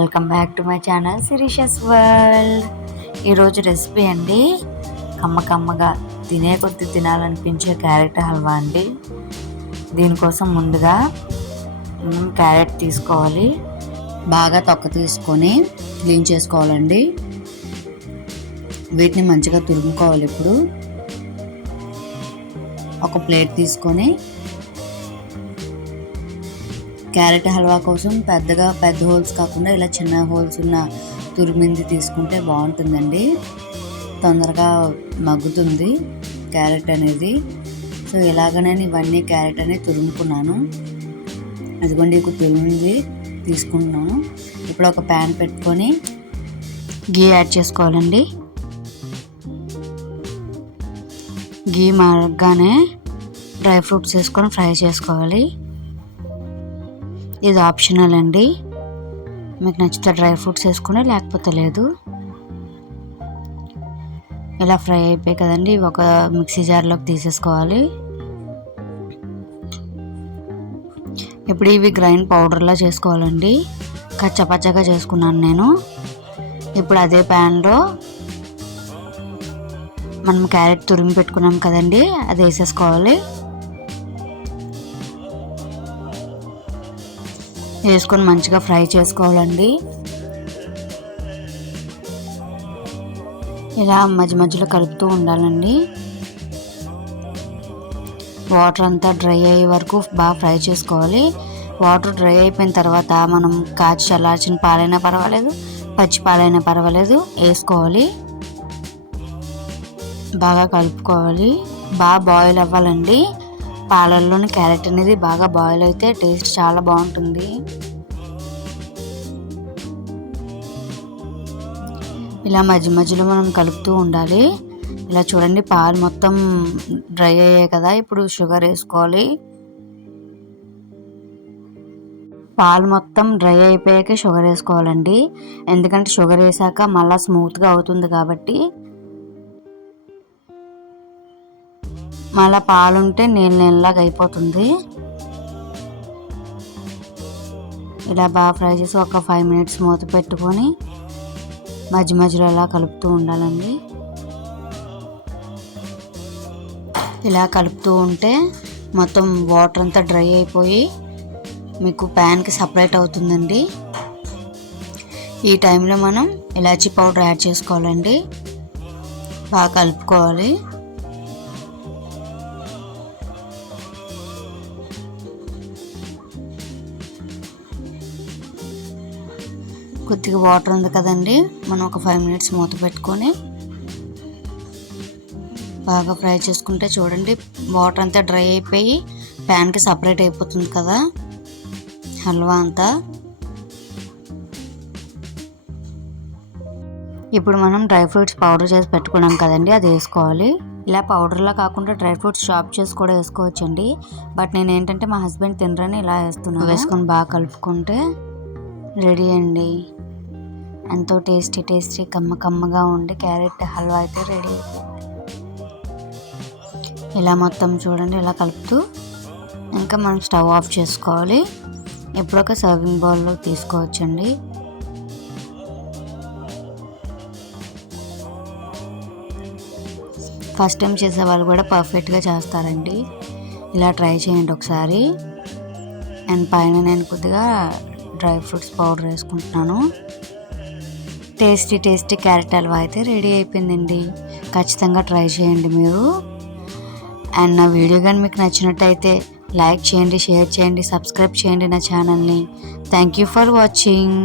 Welcome back to my channel Sirisha's world. ఈరోజు recipe అండి, కమ్మగా తినే కొద్ది తినాలనిపించే క్యారెట్ హల్వా అండి. దీనికోసం ముందుగా క్యారెట్ తీసుకోవాలి, బాగా తొక్క తీసుకొని క్లీన్ చేసుకోవాలండి. వీటిని మంచిగా తురుముకోవాలి. ఇప్పుడు ఒక ప్లేట్ తీసుకొని క్యారెట్ హల్వా కోసం పెద్ద హోల్స్ కాకుండా ఇలా చిన్న హోల్స్ ఉన్న తురిమింది తీసుకుంటే బాగుంటుందండి. తొందరగా మగ్గుతుంది క్యారెట్ అనేది. సో ఇలాగనే ఇవన్నీ క్యారెట్ అనేది తురుముకున్నాను. అదిగోండి ఇప్పుడు తురిమింది తీసుకుంటున్నాను. ఇప్పుడు ఒక ప్యాన్ పెట్టుకొని గీ యాడ్ చేసుకోవాలండి. గీ మరగ్గానే డ్రై ఫ్రూట్స్ వేసుకొని ఫ్రై చేసుకోవాలి. ఇది ఆప్షనల్ అండి, మీకు నచ్చితే డ్రై ఫ్రూట్స్ వేసుకుని లేకపోతే లేదు. ఇలా ఫ్రై అయిపోయి కదండి, ఒక మిక్సీ జార్లోకి తీసేసుకోవాలి. ఇప్పుడు ఇవి గ్రైండ్ పౌడర్లా చేసుకోవాలండి. కచ్చపచ్చగా చేసుకున్నాను నేను. ఇప్పుడు అదే ప్యాన్లో మనం క్యారెట్ తురిమి పెట్టుకున్నాం కదండి, అది వేసేసుకోవాలి. వేసుకొని మంచిగా ఫ్రై చేసుకోవాలండి. ఇలా మధ్యలో కలుపుతూ ఉండాలండి. వాటర్ అంతా డ్రై అయ్యే వరకు బాగా ఫ్రై చేసుకోవాలి. వాటర్ డ్రై అయిపోయిన తర్వాత మనం కాచి చల్లార్చిన పాలైనా పర్వాలేదు, పచ్చి పాలైనా పర్వాలేదు వేసుకోవాలి. బాగా కలుపుకోవాలి. బాగా బాయిల్ అవ్వాలండి. పాలల్లోని క్యారెట్ అనేది బాగా బాయిల్ అయితే టేస్ట్ చాలా బాగుంటుంది. ఇలా మధ్యలో మనం కలుపుతూ ఉండాలి. ఇలా చూడండి, పాలు మొత్తం డ్రై అయ్యాయి కదా. ఇప్పుడు షుగర్ వేసుకోవాలి. పాలు మొత్తం డ్రై అయిపోయాక షుగర్ వేసుకోవాలండి. ఎందుకంటే షుగర్ వేసాక మళ్ళీ స్మూత్గా అవుతుంది కాబట్టి. మళ్ళీ పాలుంటే నీళ్ళలాగా అయిపోతుంది. ఇలా బాగా ఫ్రై చేసి ఒక 5 minutes మూత పెట్టుకొని మధ్యలో ఇలా కలుపుతూ ఉండాలండి. ఇలా కలుపుతూ ఉంటే మొత్తం వాటర్ అంతా డ్రై అయిపోయి మీకు ప్యాన్కి సపరేట్ అవుతుందండి. ఈ టైంలో మనం ఇలాచీ పౌడర్ యాడ్ చేసుకోవాలండి. బాగా కలుపుకోవాలి. కొద్దిగా వాటర్ ఉంది కదండి, మనం ఒక 5 minutes మూత పెట్టుకొని బాగా ఫ్రై చేసుకుంటే చూడండి, వాటర్ అంతా డ్రై అయిపోయి ప్యాన్కి సపరేట్ అయిపోతుంది కదా హల్వా అంతా. ఇప్పుడు మనం డ్రై ఫ్రూట్స్ పౌడర్ చేసి పెట్టుకున్నాం కదండి, అది వేసుకోవాలి. ఇలా పౌడర్లా కాకుండా డ్రై ఫ్రూట్స్ చాప్ చేసి కూడా వేసుకోవచ్చండి. బట్ నేను ఏంటంటే మా హస్బెండ్ తినరని ఇలా వేస్తున్నాను. వేసుకొని బాగా కలుపుకుంటే రెడీ అండి. ఎంతో టేస్టీ కమ్మగా ఉండి క్యారెట్ హల్వా అయితే రెడీ అయిపోయింది. ఇలా మొత్తం చూడండి, ఇలా కలుపుతూ ఇంకా మనం స్టవ్ ఆఫ్ చేసుకోవాలి. ఇప్పుడు ఒక సర్వింగ్ బౌల్లో తీసుకోవచ్చండి. ఫస్ట్ టైం చేసే వాళ్ళు కూడా పర్ఫెక్ట్గా చేస్తారండి. ఇలా ట్రై చేయండి ఒకసారి. అండ్ పైన నేను కొద్దిగా డ్రై ఫ్రూట్స్ పౌడర్ వేసుకుంటున్నాను. టేస్టీ క్యారెట్ హల్వా అయితే రెడీ అయిపోయిందండి. ఖచ్చితంగా ట్రై చేయండి మీరు. అండ్ నా వీడియో కానీ మీకు నచ్చినట్టయితే లైక్ చేయండి, షేర్ చేయండి, సబ్స్క్రైబ్ చేయండి నా ఛానల్ని. Thank you for watching.